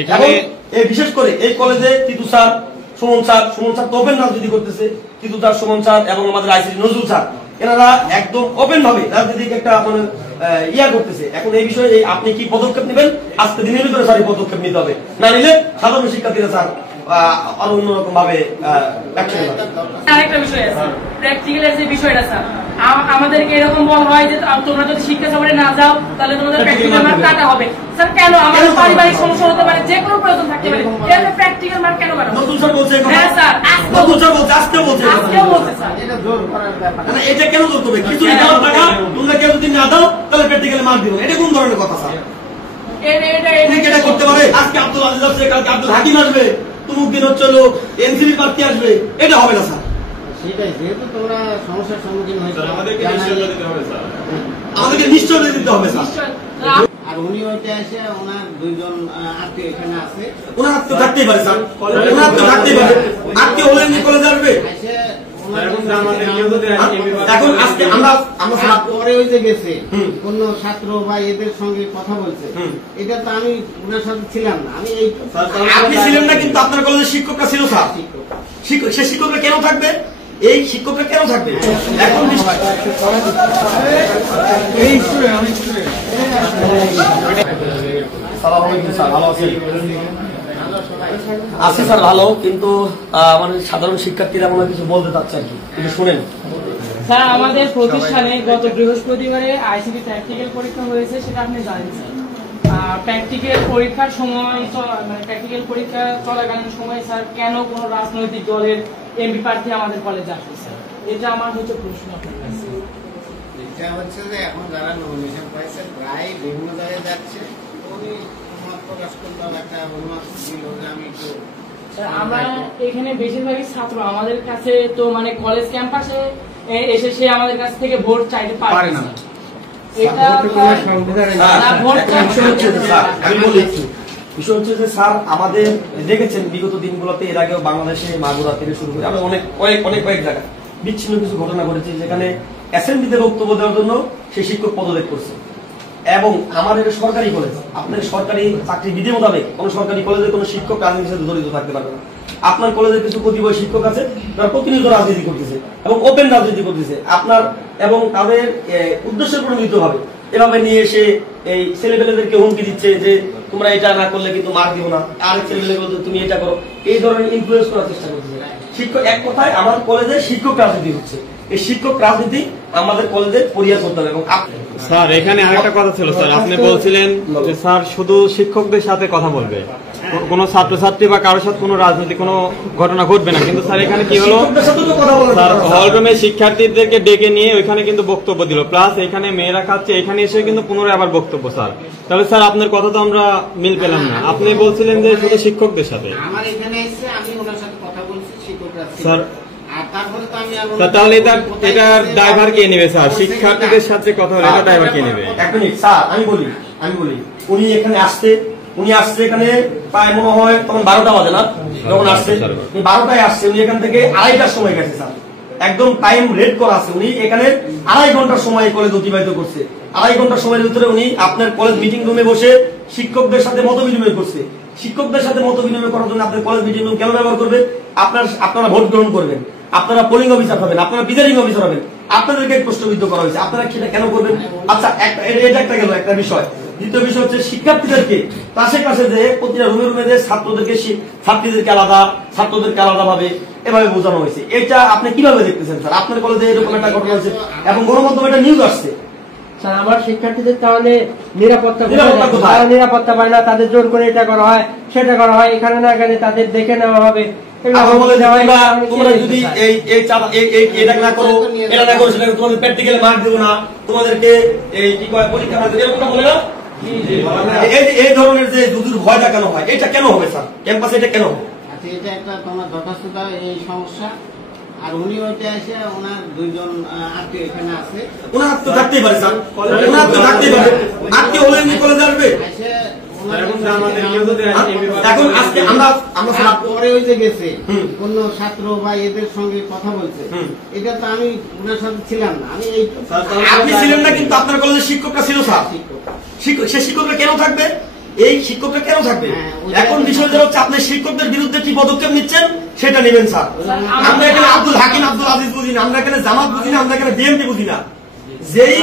এখানে বিশেষ করে এই কলেজে তিতু স্যার, সুমন স্যার তো ওপেন রাজনীতি করতেছে। তিতু স্যার, সুমন স্যার এবং আমাদের আইসিডি নজরুল স্যার, এনারা একদম ওপেন ভাবে রাজনীতিকে একটা মানে ইয়া করতেছে। এখন এই বিষয়ে আপনি কি পদক্ষেপ নেবেন? আজকে দিনের ভিতরে স্যার পদক্ষেপ নিতে হবে, না নিলে সাধারণ শিক্ষার্থীরা স্যার আরো অন্যরকম ভাবে আরেকটা বিষয় আছে, প্র্যাকটিক্যালের যে বিষয়টা স্যার, আমাদেরকে এরকম বলা হয় যে তোমরা যদি শিক্ষা সফরে না যাও তাহলে তোমাদের প্র্যাকটিক্যাল মার্ক কাটা হবে। স্যার কেন? আমাদের পারিবারিক সমস্যা হতে পারে, যে কোনো প্রয়োজন থাকতে পারে, এর প্র্যাকটিক্যাল মার্ক কেন কাটা? নতুন স্যার বলছে, হ্যাঁ স্যার, আজকেও বলছে স্যার। এটা জোর করার ব্যাপার না, এটা কেন জোর করবে? কিছু দেওয়ার টাকা তোমরা কেউ যদি না দাও তাহলে প্র্যাকটিক্যালে মার্ক দিবে, এটা কোন ধরনের কথা স্যার? এটা করতে পারে? আজকে আব্দুল আজিজ আসবে, কালকে আব্দুল হাকিম আসবে, তুমুক দিন হচ্ছে এনসিবি প্রার্থী আসবে, এটা হবে না স্যার। সেটাই, যেহেতু তোমরা সমস্যার সম্মুখীন হয়েছে আমাদেরকে নিশ্চয়তা দিতে হবে স্যার। আর উনি ওইটা এসে ওনার দুইজন আত্মীয় এখানে আছে, ওনার আত্মীয় থাকতেই পারে স্যার, ওনার আত্মীয় থাকতেই পারে, আত্মীয় হলে কলেজে আসবে। এখন আজকে আমরা পরে ওই যে গেছে কোন ছাত্র বা এদের সঙ্গে কথা বলছে, এটা তো আমি ওনার সাথে ছিলাম না। আমি এই আপনি ছিলেন না, কিন্তু আপনার কলেজের শিক্ষকরা ছিল স্যার। সে শিক্ষকরা কেন থাকবে? এই শিক্ষকরা কেন থাকবে? এখন আছে স্যার ভালো, কিন্তু মানে সাধারণ শিক্ষার্থীরা মনে কিছু বলতে চাচ্ছে আর কি, একটু শুনেন স্যার। আমাদের প্রতিষ্ঠানে গত বৃহস্পতিবারে আইসিটি প্র্যাকটিক্যাল পরীক্ষা হয়েছে, সেটা আপনি জানেন স্যার। প্র্যাকটিক্যাল পরীক্ষার সময়, মানে প্র্যাকটিক্যাল পরীক্ষা চলাকালীন সময় স্যার কেন কোনো রাজনৈতিক দলের এমপি প্রার্থী আমাদের কলেজে আসবে স্যার? এটা আমার হচ্ছে প্রশ্ন আপনার কাছে। এটা হচ্ছে যে এখন যারা নমিনেশন পাইছে প্রায় বিভিন্ন জায়গায় যাচ্ছে, উনি মত প্রকাশ করলো, একটা অনুমত দিল যে আমি একটু। আমরা এখানে বেশিরভাগই ছাত্র, আমাদের কাছে তো মানে কলেজ ক্যাম্পাসে এসে সে আমাদের কাছ থেকে ভোট চাইতে পারে না। বিষয় হচ্ছে যে স্যার আমাদের দেখেছেন বিগত দিনগুলোতে, এর আগেও বাংলাদেশে মাগুরা থেকে শুরু করে আমরা অনেক জায়গায় বিচ্ছিন্ন কিছু ঘটনা ঘটেছে, যেখানে অ্যাসেম্বলিতে বক্তব্য দেওয়ার জন্য সেই শিক্ষক পদত্যাগ করছে। এবং আমার এটা সরকারি কলেজ, আপনার সরকারি চাকরি বিধি মোতাবেক কোন সরকারি কলেজে কোন শিক্ষক রাজনীতির সাথে জড়িত থাকতে পারবে না। আপনার কলেজের কিছু প্রতিবয় শিক্ষক আছে যারা প্রতিনিয়ত রাজনীতি করতেছে এবং ওপেন রাজনীতি করতেছে আপনার, এবং তাদের উদ্দেশ্য প্রণোদিত ভাবে এভাবে নিয়ে এসে এই ছেলেপেলেদেরকে হুমকি দিচ্ছে যে তোমরা এটা না করলে কিন্তু মার্ক দিব না, আরেক ছেলেপেলে বলতে তুমি এটা করো, এই ধরনের ইনফ্লুয়েন্স করার চেষ্টা করতেছে শিক্ষক। এক কথায় আমার কলেজে শিক্ষক রাজনীতি হচ্ছে, এই শিক্ষক রাজনীতি আমাদের কলেজে পরিহার করতে হবে। এবং স্যার এখানে আরেকটা কথা ছিল স্যার, আপনি বলছিলেন যে স্যার শুধু শিক্ষকদের সাথে কথা বলবে, কোনো ছাত্রছাত্রী বা কারোর সাথে কোনো রাজনৈতিক কোনো ঘটনা ঘটবে না। কিন্তু স্যার এখানে কি হলো, স্যার হলরুমে শিক্ষার্থীদেরকে ডেকে নিয়ে ওইখানে কিন্তু বক্তব্য দিল, প্লাস এখানে মেয়েরা খাচ্ছে, এখানে এসে কিন্তু পুনরায় আবার বক্তব্য। স্যার তাহলে স্যার আপনার কথা তো আমরা মিল পেলাম না, আপনি বলছিলেন যে শুধু শিক্ষকদের সাথে। আমার এখানে এসে আমি ওনার সাথে কথা বলছি, শিক্ষকরা স্যার তাহলে এটার ড্রাইভার কে নেবে স্যার? শিক্ষার্থীদের সাথে কথা হলে এটা ড্রাইভার কে নেবে? এক মিনিট স্যার, আমি বলি উনি এখানে আসছে এখানে প্রায় মনে হয় তখন 12টা বাজে না, যখন আসছে 12টায় আসছে, উনি এখান থেকে 2:30টার সময় গেছে স্যার, একদম টাইম রেড করা আছে। উনি এখানে 2.5 ঘন্টার সময় কলেজ অতিবাহিত করছে। 2.5 ঘন্টার সময়ের ভিতরে উনি আপনার কলেজ মিটিং রুমে বসে শিক্ষকদের সাথে মত বিনিময় করছে। শিক্ষকদের সাথে মত বিনিময় করার জন্য আপনার কলেজ মিটিং রুম কেন ব্যবহার করবে? আপনারা ভোট গ্রহণ করবেন, আপনারা পোলিং অফিসার হবেন, আপনারা প্রিজাইডিং অফিসার হবেন, আপনাদেরকে প্রশ্নবিদ্ধ করা হয়েছে, আপনারা সেটা কেন করবেন? আচ্ছা, এটা একটা গেল একটা বিষয়। দ্বিতীয় বিষয় হচ্ছে শিক্ষার্থীদেরকে পাশে যে প্রতিটা রুমে যে ছাত্রীদেরকে আলাদা ভাবে এভাবে বোঝানো হয়েছে। এটা আপনি কিভাবে দেখতেছেন স্যার? আপনার কলেজে এরকম একটা ঘটনা হয়েছে এবং গণমাধ্যমে একটা নিউজ আসছে। স্যার আমার শিক্ষার্থীদের তাহলে নিরাপত্তা পায় না, তাদের জোর করে এটা করা হয় সেটা করা হয়, এখানে না এখানে তাদের দেখে নেওয়া হবে। তোমরা যদি এটা না করো সেটা তোমাদের প্র্যাকটিক্যাল মার্ক দেবো না, তোমাদেরকে এই কি কয় পরীক্ষা এরকম বলে না। এই ধরনের যে যুদ্ধের ভয় দেখানো হয়, এটা কেন হবে স্যার ক্যাম্পাসে? এটা কেন হবে? আচ্ছা, এটা একটা তোমার যথার্থতা এই সমস্যা। আর উনি ওইটা এসে ওনার দুইজন আত্মীয় এখানে আছে, ওনার আত্মীয় থাকতেই পারে স্যার, ওনার আত্মীয় থাকতেই পারে, আত্মীয় হলে কলেজে আসবে। এখন আজকে আমরা পরে ওই যে গেছে কোন ছাত্র বা এদের সঙ্গে কথা বলছে, এটা তো আমি ওনার সাথে ছিলাম না। আমি এই আপনি ছিলেন না, কিন্তু আপনার কলেজের শিক্ষকরা ছিল স্যার। সে শিক্ষকরা কেন থাকবে? এই শিক্ষকটা কেন থাকবে? এখন বিষয় হচ্ছে আপনি শিক্ষকদের বিরুদ্ধে কি পদক্ষেপ নিচ্ছেন সেটা নেবেন স্যার। আমরা এখানে আব্দুল হাকিম আব্দুল আজিজ বুঝি না, আমরা এখানে জামাত বুঝি না, আমরা এখানে বিএনপি বুঝি না, যেই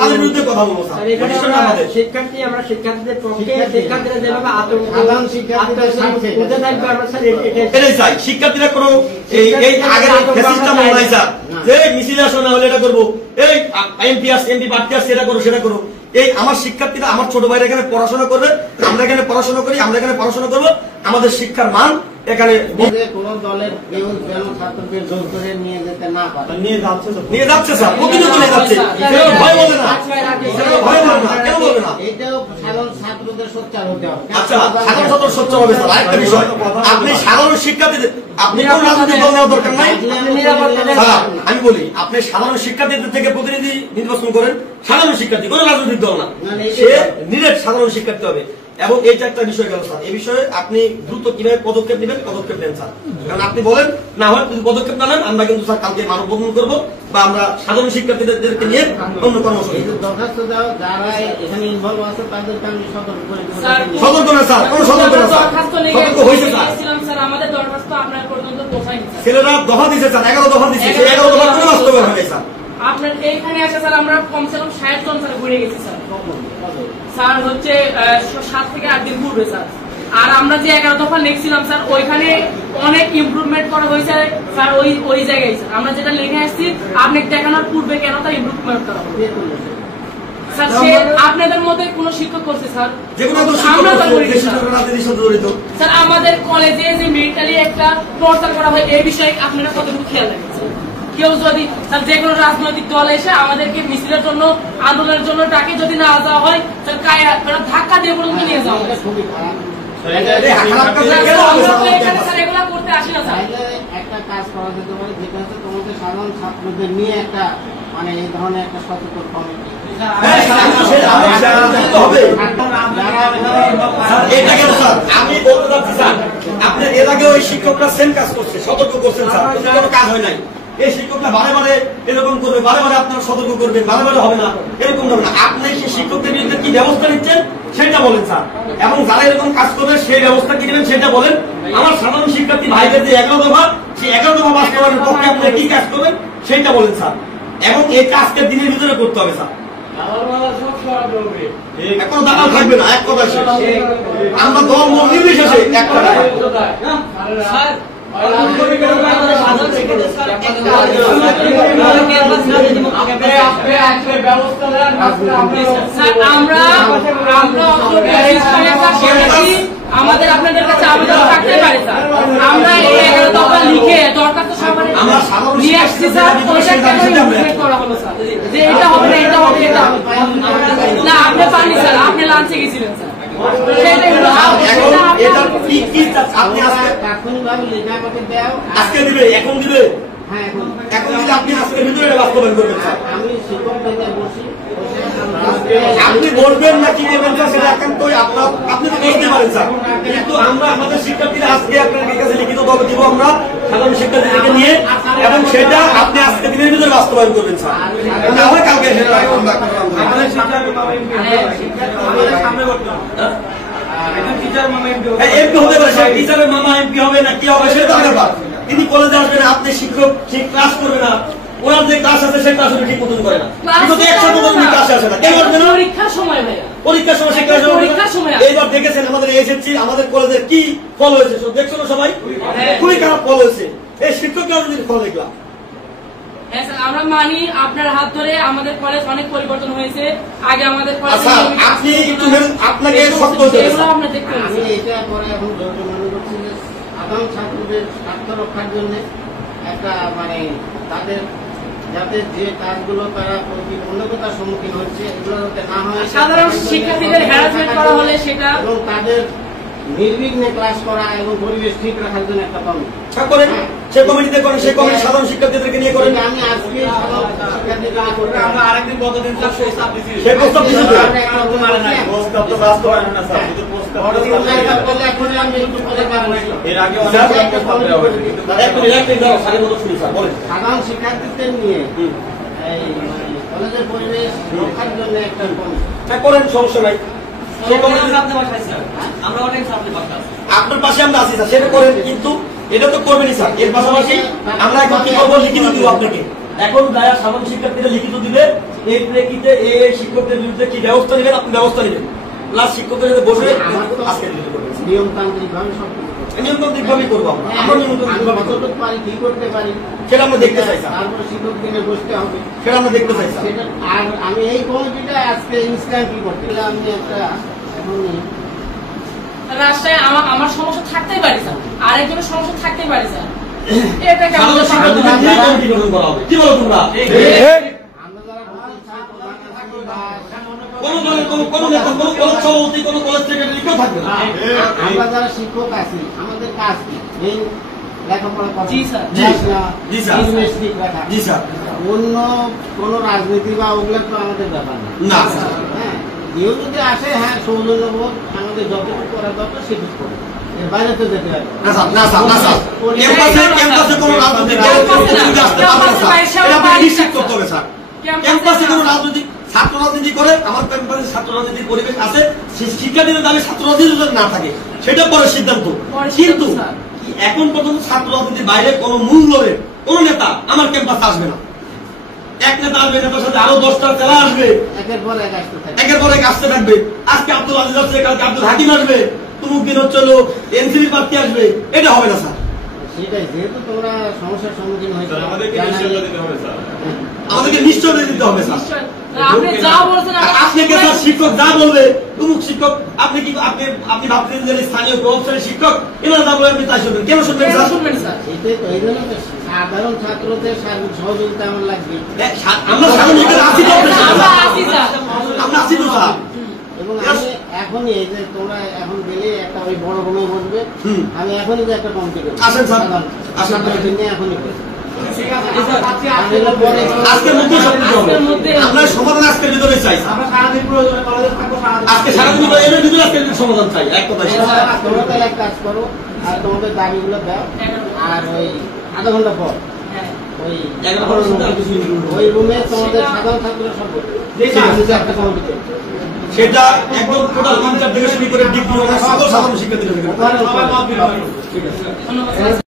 তাদের বিরুদ্ধে কথা বলবো স্যার। শিক্ষার্থী আমরা শিক্ষার্থীদের পক্ষে, শিক্ষার্থীরা যেভাবে সাধারণ শিক্ষার্থীদের স্বার্থে এটাই চাই। শিক্ষার্থীরা কোনো এই আগের ফ্যাসিস্টটা মনে নাই স্যার, যে মিছিল আসো না হলে এটা করবো, এই এমপি প্রার্থী আসছে এটা করো সেটা করো। এই আমার শিক্ষার্থীরা, আমার ছোট ভাইরা এখানে পড়াশোনা করবে, আমরা এখানে পড়াশোনা করি, আমরা এখানে পড়াশোনা করবো, আমাদের শিক্ষার মান এখানে কোন দলের কেউ যেন ছাত্রদের জোর করে নিয়ে যেতে না পারে। নিয়ে যাচ্ছে স্যার, প্রতিনিয়ত নিয়ে যাচ্ছে। ভয় বলে না, ভয় বলে না, কেন বলবে না? এটাও সাধারণ ছাত্রদের সোচ্চার হতে হবে। আচ্ছা, সাধারণ ছাত্র সোচ্চার হবে স্যার। আরেকটা বিষয়, আপনি সাধারণ শিক্ষার্থীদের, আপনি কোন রাজনৈতিক দল নেওয়ার দরকার নাই। আমি বলি, আপনি সাধারণ শিক্ষার্থীদের থেকে প্রতিনিধি নির্বাচন করেন, সাধারণ শিক্ষার্থী, কোন রাজনৈতিক দল না, সে নিরেট সাধারণ শিক্ষার্থী হবে। এবং এইটা একটা বিষয় গেল স্যার। এই বিষয়ে আপনি দ্রুত কিভাবে পদক্ষেপ নেবেন, পদক্ষেপ নেন স্যার। কারণ আপনি বলেন না হয় যদি পদক্ষেপ না নেন, আমরা কিন্তু স্যার কালকে মানববন্ধন করবো, বা আমরা সাধারণ শিক্ষার্থীদেরকে নিয়ে অন্য কর্মসূচি দরখাস্ত দাও, যারা এখানে ইনভলভ আছে তাদেরকে আমি সতর্ক করে দেবো। সতর্ক না স্যার, কোনো সতর্ক না স্যার, সতর্ক হয়েছে স্যার। আমাদের দরখাস্ত আপনার পর্যন্ত পৌঁছায়নি। ছেলেরা দফা দিছে স্যার, 11 দফা দিছে, 11 দফা কোনো বাস্তবায়ন হয়নি স্যার। আপনার এইখানে আসে স্যার, আমরা কমসে কম 60 জন স্যার ঘুরে গেছি স্যার। স্যার হচ্ছে 7 থেকে 8 দিন পূর্বে স্যার। আর আমরা যে 11 দফা লিখছিলাম স্যার, ওইখানে অনেক ইমপ্রুভমেন্ট করা হয়েছে স্যার। ওই জায়গায় স্যার আমরা যেটা লিখে আসছি, আপনি দেখানোর পূর্বে কেন তা ইমপ্রুভমেন্ট করা হবে স্যার? সে আপনাদের মধ্যে কোন শিক্ষক করছে স্যার? স্যার আমাদের কলেজে যে মেন্টালি একটা টর্চার করা হয়, এই বিষয়ে আপনারা কতটুকু খেয়াল রাখছেন? কেউ যদি স্যার যে কোনো রাজনৈতিক দল এসে আমাদেরকে মিছিলের জন্য, আন্দোলনের জন্য ডাকে যদি না যাওয়া হয় স্যার, ধাক্কা দিয়ে পর্যন্ত নিয়ে যাওয়া হয়। এগুলা করতে আসি না স্যার। একটা কাজ করা যেতে পারে, যেটা হচ্ছে তোমাদের সাধারণ ছাত্রদের নিয়ে একটা মানে এই ধরনের একটা সচেতন কমিটি। আমি বলতে চাচ্ছি স্যার, আপনার এর আগে ওই শিক্ষকরা সেম কাজ করছে, সতর্ক করছেন স্যার, কোনো কাজ হয় নাই। এই শিক্ষকরা বারে বারে এরকম করবে, বারে বারে আপনারা সতর্ক করবেন, বারে বারে হবে না, এরকম হবে না। আপনি সেই শিক্ষকদের বিরুদ্ধে কি ব্যবস্থা নিচ্ছেন সেটা বলেন স্যার, এবং যারা এরকম কাজ করবে সেই ব্যবস্থা কি নেবেন সেটা বলেন। আমার সাধারণ শিক্ষার্থী ভাইদের যে 11 দফা, সেই 11 দফা বাস্তবায়নের পক্ষে আপনি কি কাজ করবেন সেটা বলেন স্যার, এবং এই কাজকে দিনের ভিতরে করতে হবে স্যার। এখন দালাল থাকবে না, এক কথা শেষ। আমরা দল মত নির্বিশেষে এক কথা আমাদের আপনাদের কাছে আবেদন থাকতে পারে স্যার। আমরা এই 11 দফা লিখে দরখাস্ত সরকারে নিয়ে আসছি স্যার, ওইটা কেন ইমপ্লিমেন্ট করা হলো স্যার? যে এটা হবে না, এটা হবে, এটা না, আপনি পাননি স্যার, আপনি লাঞ্চে গেছিলেন স্যার। আজকে দিবে, এখন দিবে, এখন দিলে আপনি আজকের ভিতরে বাস্তবায়ন করবেন স্যার। আমি শিক্ষকদের বসি, আপনি বলবেন না কি নেবেন সেটা একান্তই আপনার, আপনি তো বলতে পারেন স্যার, কিন্তু আমরা আমাদের শিক্ষার্থীরা আজকে আপনার কাছে লিখিত দলে দিব আমরা সাধারণ শিক্ষার্থীদেরকে নিয়ে, এবং সেটা আপনি আজকে দিনের ভিতরে বাস্তবায়ন করবেন স্যার, তাহলে কালকে সেটা এমপি হতে পারে, সে টিচারের মামা এমপি হবে না কি হবে সেটা ব্যাপার। তিনি কলেজে আসবেন, আপনি শিক্ষক ঠিক ক্লাস করবে না, ওনার যে ক্লাস আছে সে ক্লাস ঠিক মতন করে না, ক্লাসে আসে না, কেন আসবে না? পরীক্ষার সময় ভাইয়া, পরীক্ষার সময় সে ক্লাস হবে। এইবার দেখেছেন আমাদের এসেছি, আমাদের কলেজের কি ফল হয়েছে দেখছো না সবাই, খুবই খারাপ ফল হয়েছে। এই শিক্ষক রাজনীতির ফল দেখলাম। হ্যাঁ স্যার, আমরা মানি আপনার হাত ধরে আমাদের কলেজ অনেক পরিবর্তন হয়েছে। আগে আমাদের কলেজ আপনি একটু আপনাকে শক্ত হতে হবে। আমি এটা পরে এখন মনে করছি যে সাধারণ ছাত্রদের স্বার্থ রক্ষার জন্য একটা মানে তাদের যাতে যে কাজগুলো তারা প্রতিবন্ধকতার সম্মুখীন হচ্ছে এগুলো যাতে না হয়, সাধারণ শিক্ষার্থীদের হ্যারাসমেন্ট করা হলে সেটা, এবং তাদের নির্বিঘ্নে ক্লাস করা এবং পরিবেশ ঠিক রাখার জন্য একটা কমিটি করেন, সে কমিটিতে করেন, সে কমিটি সাধারণ শিক্ষার্থীদেরকে নিয়ে করেন। আমি আজকে আমরা আরেকদিন গতদিন সেই প্রস্তাব দিয়েছি তো, সাধারণ শিক্ষার্থীদের নিয়ে এই কলেজের পরিবেশ রক্ষার জন্য একটা কমিটি করেন, সমস্যা নাই। সেই কমিটি আপনার পাশে আমরা আছি স্যার, সেটা করেন, কিন্তু এটা তো করবেনই স্যার। এর পাশাপাশি আমরা এখন কি করবো, লিখিত দিব আপনাকে। এখন যারা সাধারণ শিক্ষার্থীরা লিখিত দিবে, এই প্রেক্ষিতে এই শিক্ষকদের বিরুদ্ধে কি ব্যবস্থা নেবেন আপনি ব্যবস্থা নেবেন, প্লাস শিক্ষকদের সাথে বসে আজকে নিয়মতান্ত্রিক ভাবে সব নিয়মতান্ত্রিক ভাবেই করবো আমরা নিয়মতান্ত্রিক ভাবে করবো। কতটুকু পারি কি করতে পারি সেটা আমরা দেখতে চাই স্যার, তারপরে শিক্ষক দিনে বসতে হবে সেটা আমরা দেখতে চাই স্যার। সেটা। আর আমি এই কমিটিটা আজকে ইনস্ট্যান্টলি করতে গেলে আমি একটা এখন রাস্তায় আমার সমস্যা থাকতেই পারে স্যার, আরেকজনের সমস্যা থাকতেই পারে স্যার, এটা কেমন সাধারণ শিক্ষার্থীদের নিয়ে কমিটি গঠন করা হবে। কি বলো তোমরা? আমরা যারা বলতে চাই প্রধান থাকি বা কোনো দলের কোনো নেতা, কোনো কলেজ সভাপতি, কোনো কলেজ সেক্রেটারি কেউ থাকবে না। আমরা যারা শিক্ষক আছি আমাদের কাজ কি এই লেখাপড়া করা, জি স্যার। পড়াশোনা, জি স্যার। ইউনিভার্সিটি রাখা। জি স্যার। অন্য কোনো রাজনীতি বা ওগুলো তো আমাদের ব্যাপার না। না স্যার। হ্যাঁ, কেউ যদি আসে, হ্যাঁ সৌজন্যবোধ আমাদের যতটুকু করা দরকার সেটুকু করবো, এর বাইরে তো যেতে হবে না স্যার, না স্যার, না স্যার। ক্যাম্পাসে কোনো রাজনৈতিক দল প্রতিনিধি আসতে পারবে না স্যার। এটা আপনাকে নিশ্চিত করতে হবে স্যার। ক্যাম্পাসে কোনো রাজনৈতিক ছাত্র রাজনীতি করে, আমার ক্যাম্পাসে ছাত্র রাজনীতির পরিবেশ আছে, সেই শিক্ষার্থীদের দাবি ছাত্র রাজনীতি যদি না থাকে সেটা পরে সিদ্ধান্ত। কিন্তু এখন পর্যন্ত ছাত্র রাজনীতির বাইরে কোনো মূল দলের কোন নেতা আমার ক্যাম্পাসে আসবে না। এক নেতা আসবে, নেতার সাথে আরো 10টা জেলা আসবে, একের পর এক আসতে থাকে। একের পর এক আসতে থাকবে। আজকে আব্দুল আজিজ আসছে, কালকে আব্দুল হাকিম আসবে, তুমুক দিন হচ্ছে এনসিপি প্রার্থী আসবে, এটা হবে না স্যার। সেটাই, যেহেতু তোমরা সমস্যার সম্মুখীন হয়েছে আমাদেরকে নিশ্চয় দিতে হবে স্যার। আপনি যা বলছেন আপনাকে স্যার শিক্ষক যা বলবে, তুমুক শিক্ষক, আপনি কি আপনি ভাবছেন যে স্থানীয় প্রভাবশালী শিক্ষক এনারা যা বলে আপনি তাই শুনবেন, কেন শুনবেন স্যার? শুনবেন স্যার, এটাই তো, এই জন্য তো সাধারণ ছাত্রদের সার্বিক সহযোগিতা আমার লাগবে। আমরা সাধারণ শিক্ষক আছি তো, আমরা আছি স্যার। আমরা আছি তো স্যার। এবং আমি এখনই এই যে তোমরা এখন গেলে একটা ওই বড় রুমে বসবে, হুম। আমি এখনই যে একটা কমিটি করবো। আসেন স্যার, আসেন। এখনই করবো। আজকের মধ্যে সব কিছু হবে। আজকের মধ্যে। আমরা সমাধান আজকের ভিতরে চাই। আজকে সারাদিন এর ভিতরে আজকের সমাধান চাই, এক কথা। তোমরা তাহলে এক কাজ করো, আর তোমাদের দাবিগুলো দাও, আর ওই আধা ঘন্টা পর ওই 11 ওই রুমে তোমাদের সাধারণ ছাত্ররা সব একটা কমিটি করবে। সেটা একদম টোটাল ইনচার্জ থেকে শুরু করে ডিগ্রি সকল সাধারণ শিক্ষার্থীদের ওখানে ঠিক আছে। ধন্যবাদ।